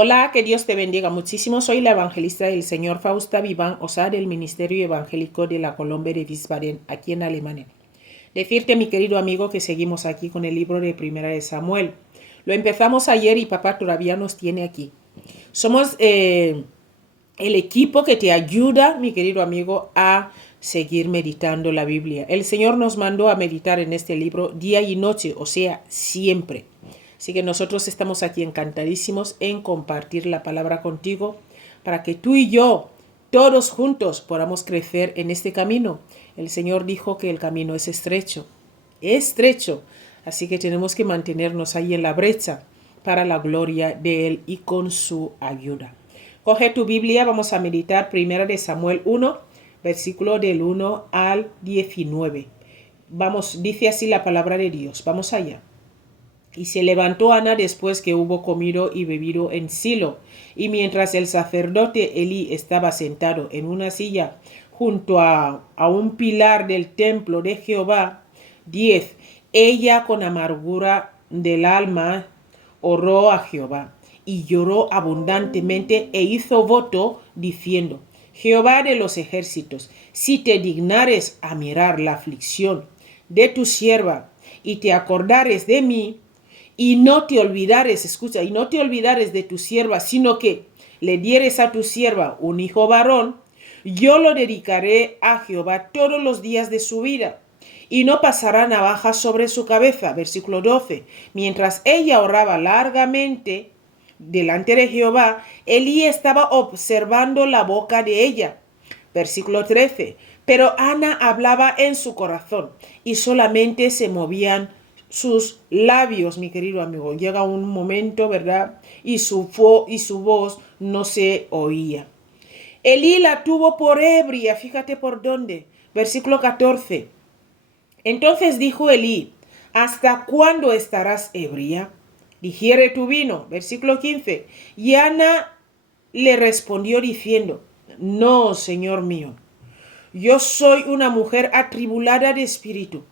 Hola, que Dios te bendiga muchísimo. Soy la evangelista del Señor Fausta Viván Osar del Ministerio Evangélico de la Colombia de Wiesbaden, aquí en Alemania. Decirte, mi querido amigo, que seguimos aquí con el libro de Primera de Samuel. Lo empezamos ayer y papá todavía nos tiene aquí. Somos el equipo que te ayuda, mi querido amigo, a seguir meditando la Biblia. El Señor nos mandó a meditar en este libro día y noche, o sea, siempre. Así que nosotros estamos aquí encantadísimos en compartir la palabra contigo para que tú y yo, todos juntos, podamos crecer en este camino. El Señor dijo que el camino es estrecho, así que tenemos que mantenernos ahí en la brecha para la gloria de Él y con su ayuda. Coge tu Biblia, vamos a meditar 1 de Samuel 1, versículo del 1 al 19. Vamos, dice así la palabra de Dios. Vamos allá. Y se levantó Ana después que hubo comido y bebido en Silo. Y mientras el sacerdote Elí estaba sentado en una silla junto a un pilar del templo de Jehová, 10. Ella con amargura del alma oró a Jehová y lloró abundantemente e hizo voto diciendo: Jehová de los ejércitos, si te dignares a mirar la aflicción de tu sierva y te acordares de mí, y no te olvidares, escucha, y no te olvidares de tu sierva, sino que le dieres a tu sierva un hijo varón, yo lo dedicaré a Jehová todos los días de su vida, y no pasará navaja sobre su cabeza. Versículo 12. Mientras ella oraba largamente delante de Jehová, Elí estaba observando la boca de ella. Versículo 13. Pero Ana hablaba en su corazón, y solamente se movían sus labios, mi querido amigo. Llega un momento, ¿verdad? Y su voz no se oía. Elí la tuvo por ebria, fíjate por dónde. Versículo 14. Entonces dijo Elí: ¿hasta cuándo estarás ebria? Digiere tu vino. Versículo 15. Y Ana le respondió diciendo: no, Señor mío, yo soy una mujer atribulada de espíritu.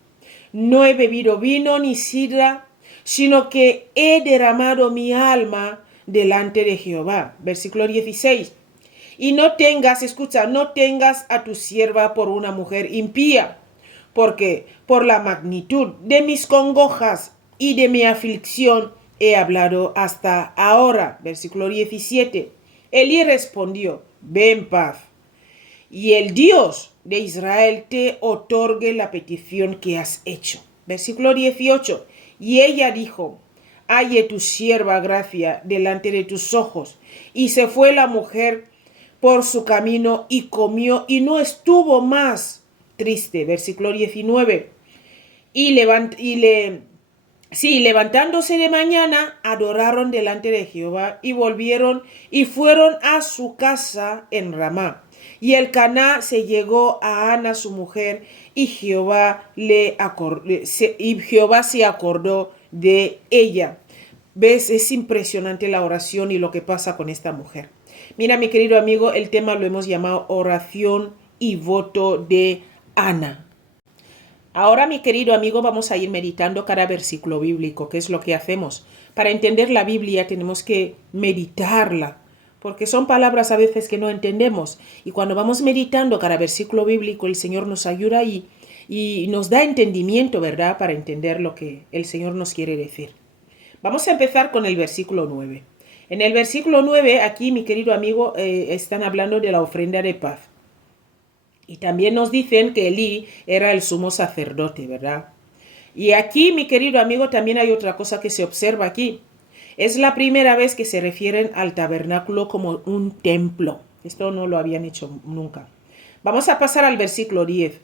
No he bebido vino ni sidra, sino que he derramado mi alma delante de Jehová. Versículo 16. Y no tengas, escucha, no tengas a tu sierva por una mujer impía, porque por la magnitud de mis congojas y de mi aflicción he hablado hasta ahora. Versículo 17. Elí respondió: ve en paz, y el Dios de Israel te otorgue la petición que has hecho. Versículo 18. Y ella dijo: halle tu sierva gracia delante de tus ojos. Y se fue la mujer por su camino y comió y no estuvo más triste. Versículo 19. Levantándose de mañana, adoraron delante de Jehová y volvieron y fueron a su casa en Ramá. Y el Caná se llegó a Ana su mujer, y Jehová se acordó de ella. ¿Ves? Es impresionante la oración y lo que pasa con esta mujer. Mira, mi querido amigo, el tema lo hemos llamado oración y voto de Ana. Ahora, mi querido amigo, vamos a ir meditando cada versículo bíblico, que es lo que hacemos. Para entender la Biblia tenemos que meditarla, porque son palabras a veces que no entendemos. Y cuando vamos meditando cada versículo bíblico, el Señor nos ayuda y nos da entendimiento, ¿verdad?, para entender lo que el Señor nos quiere decir. Vamos a empezar con el versículo 9. En el versículo 9, aquí, mi querido amigo, están hablando de la ofrenda de paz. Y también nos dicen que Elí era el sumo sacerdote, ¿verdad? Y aquí, mi querido amigo, también hay otra cosa que se observa aquí. Es la primera vez que se refieren al tabernáculo como un templo. Esto no lo habían hecho nunca. Vamos a pasar al versículo 10.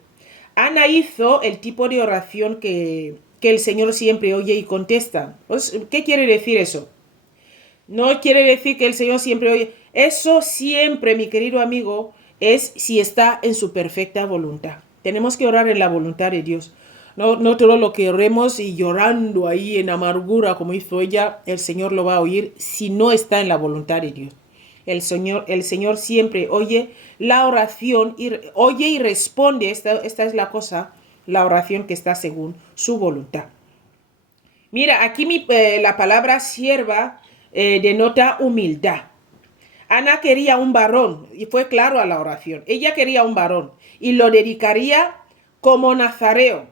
Ana hizo el tipo de oración que el Señor siempre oye y contesta. Pues, ¿qué quiere decir eso? No quiere decir que el Señor siempre oye. Eso siempre, mi querido amigo, es si está en su perfecta voluntad. Tenemos que orar en la voluntad de Dios. No todo lo que oremos y llorando ahí en amargura como hizo ella, el Señor lo va a oír si no está en la voluntad de Dios. El Señor siempre oye la oración, oye y responde. Esta es la cosa, la oración que está según su voluntad. Mira, aquí la palabra sierva denota humildad. Ana quería un varón, y fue claro a la oración. Ella quería un varón y lo dedicaría como nazareo,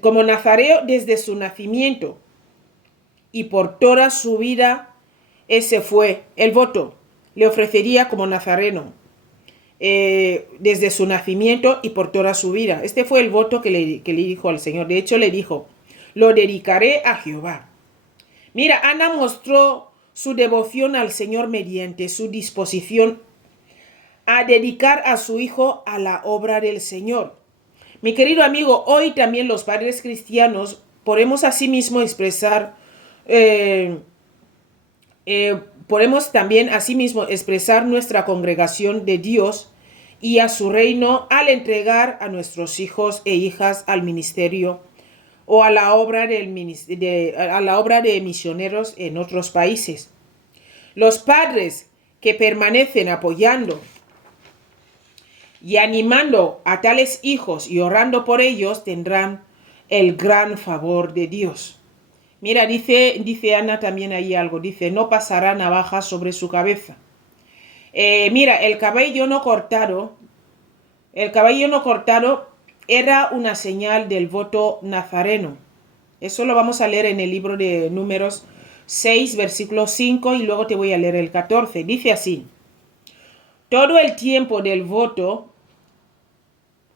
como nazareo desde su nacimiento. Y por toda su vida, ese fue el voto. Le ofrecería como nazareno desde su nacimiento y por toda su vida. Este fue el voto que le dijo al Señor. De hecho, le dijo, lo dedicaré a Jehová. Mira, Ana mostró su devoción al Señor mediante su disposición a dedicar a su hijo a la obra del Señor. Mi querido amigo, hoy también los padres cristianos podemos asimismo expresar, podemos también asimismo expresar nuestra congregación de Dios y a su reino al entregar a nuestros hijos e hijas al ministerio o a la obra de misioneros en otros países. Los padres que permanecen apoyando y animando a tales hijos y orando por ellos tendrán el gran favor de Dios. Mira, dice Ana también ahí algo, dice, no pasará navaja sobre su cabeza. Mira, el cabello no cortado era una señal del voto nazareno. Eso lo vamos a leer en el libro de Números 6, versículo 5, y luego te voy a leer el 14. Dice así, todo el tiempo del voto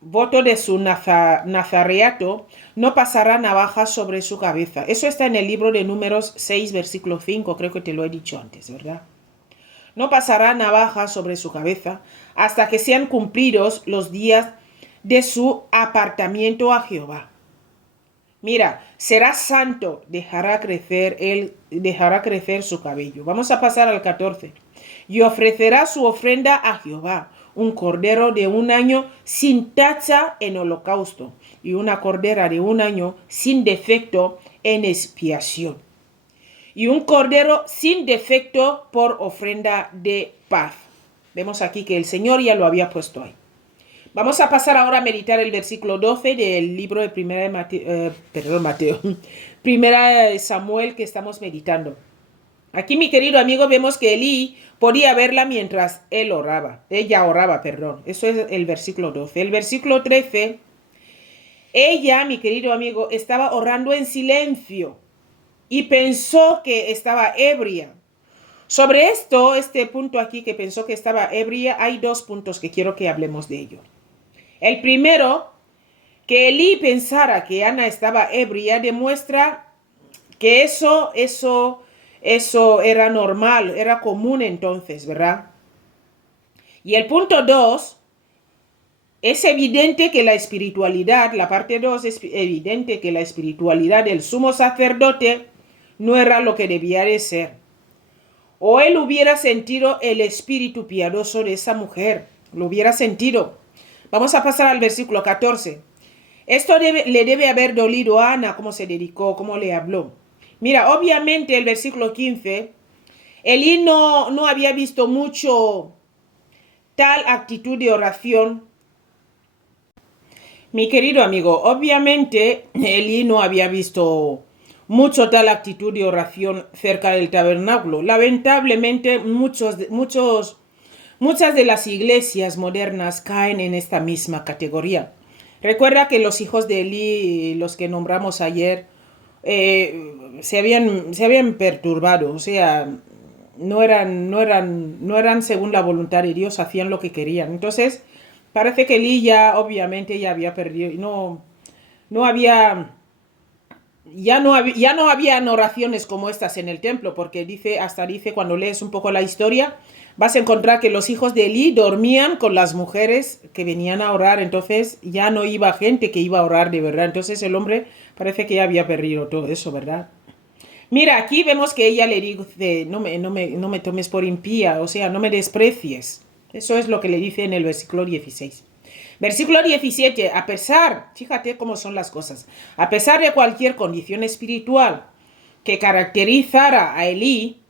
de su nazareato, no pasará navaja sobre su cabeza. Eso está en el libro de Números 6, versículo 5, creo que te lo he dicho antes, ¿verdad? No pasará navaja sobre su cabeza hasta que sean cumplidos los días de su apartamiento a Jehová. Mira, será santo, dejará crecer su cabello. Vamos a pasar al 14. Y ofrecerá su ofrenda a Jehová, un cordero de 1 año sin tacha en holocausto, y una cordera de 1 año sin defecto en expiación, y un cordero sin defecto por ofrenda de paz. Vemos aquí que el Señor ya lo había puesto ahí. Vamos a pasar ahora a meditar el versículo 12 del libro de Primera de Samuel que estamos meditando. Aquí, mi querido amigo, vemos que Elí podía verla mientras ella oraba. Eso es el versículo 12. El versículo 13, ella, mi querido amigo, estaba orando en silencio y pensó que estaba ebria. Sobre este punto aquí que pensó que estaba ebria, hay 2 puntos que quiero que hablemos de ello. El primero, que Elí pensara que Ana estaba ebria, demuestra que eso era normal, era común entonces, ¿verdad? Y el punto 2, es evidente que la espiritualidad, la parte 2, es evidente que la espiritualidad del sumo sacerdote no era lo que debía de ser. O él hubiera sentido el espíritu piadoso de esa mujer, lo hubiera sentido. Vamos a pasar al versículo 14. Esto le debe haber dolido a Ana, cómo se dedicó, cómo le habló. Mira, obviamente el versículo 15, Elí no había visto mucho tal actitud de oración. Mi querido amigo, obviamente Elí no había visto mucho tal actitud de oración cerca del tabernáculo. Lamentablemente muchas de las iglesias modernas caen en esta misma categoría. Recuerda que los hijos de Elí, los que nombramos ayer, se habían perturbado, o sea, no eran según la voluntad de Dios, hacían lo que querían. Entonces, parece que Elí obviamente ya había perdido, ya no habían oraciones como estas en el templo, porque dice, cuando lees un poco la historia, vas a encontrar que los hijos de Elí dormían con las mujeres que venían a orar, entonces ya no iba gente que iba a orar de verdad. Entonces el hombre parece que ya había perdido todo eso, ¿verdad? Mira, aquí vemos que ella le dice, no me tomes por impía, o sea, no me desprecies. Eso es lo que le dice en el versículo 16. Versículo 17, fíjate cómo son las cosas, a pesar de cualquier condición espiritual que caracterizara a Elí,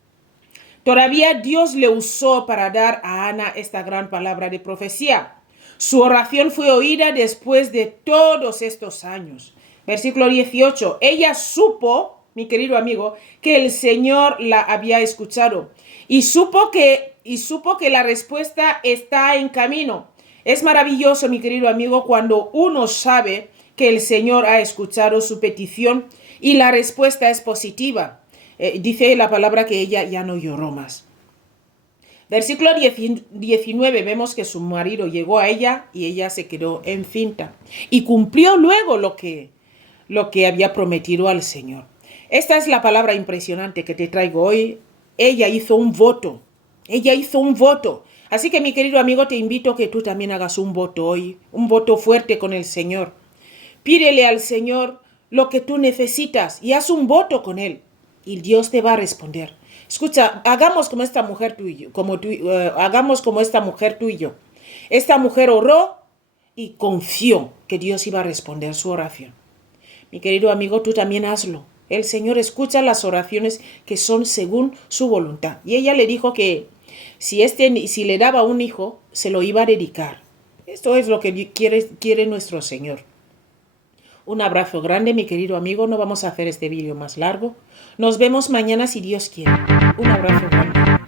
todavía Dios le usó para dar a Ana esta gran palabra de profecía. Su oración fue oída después de todos estos años. Versículo 18, ella supo mi querido amigo, que el Señor la había escuchado y supo que la respuesta está en camino. Es maravilloso, mi querido amigo, cuando uno sabe que el Señor ha escuchado su petición y la respuesta es positiva. Dice la palabra que ella ya no lloró más. Versículo 19, vemos que su marido llegó a ella y ella se quedó encinta y cumplió luego lo que había prometido al Señor. Esta es la palabra impresionante que te traigo hoy. Ella hizo un voto. Ella hizo un voto. Así que, mi querido amigo, te invito a que tú también hagas un voto hoy, un voto fuerte con el Señor. Pídele al Señor lo que tú necesitas y haz un voto con Él y Dios te va a responder. Escucha, hagamos como esta mujer tú y yo, hagamos como esta mujer tú y yo. Esta mujer oró y confió que Dios iba a responder su oración. Mi querido amigo, tú también hazlo. El Señor escucha las oraciones que son según su voluntad. Y ella le dijo que si le daba un hijo, se lo iba a dedicar. Esto es lo que quiere nuestro Señor. Un abrazo grande, mi querido amigo. No vamos a hacer este vídeo más largo. Nos vemos mañana si Dios quiere. Un abrazo grande.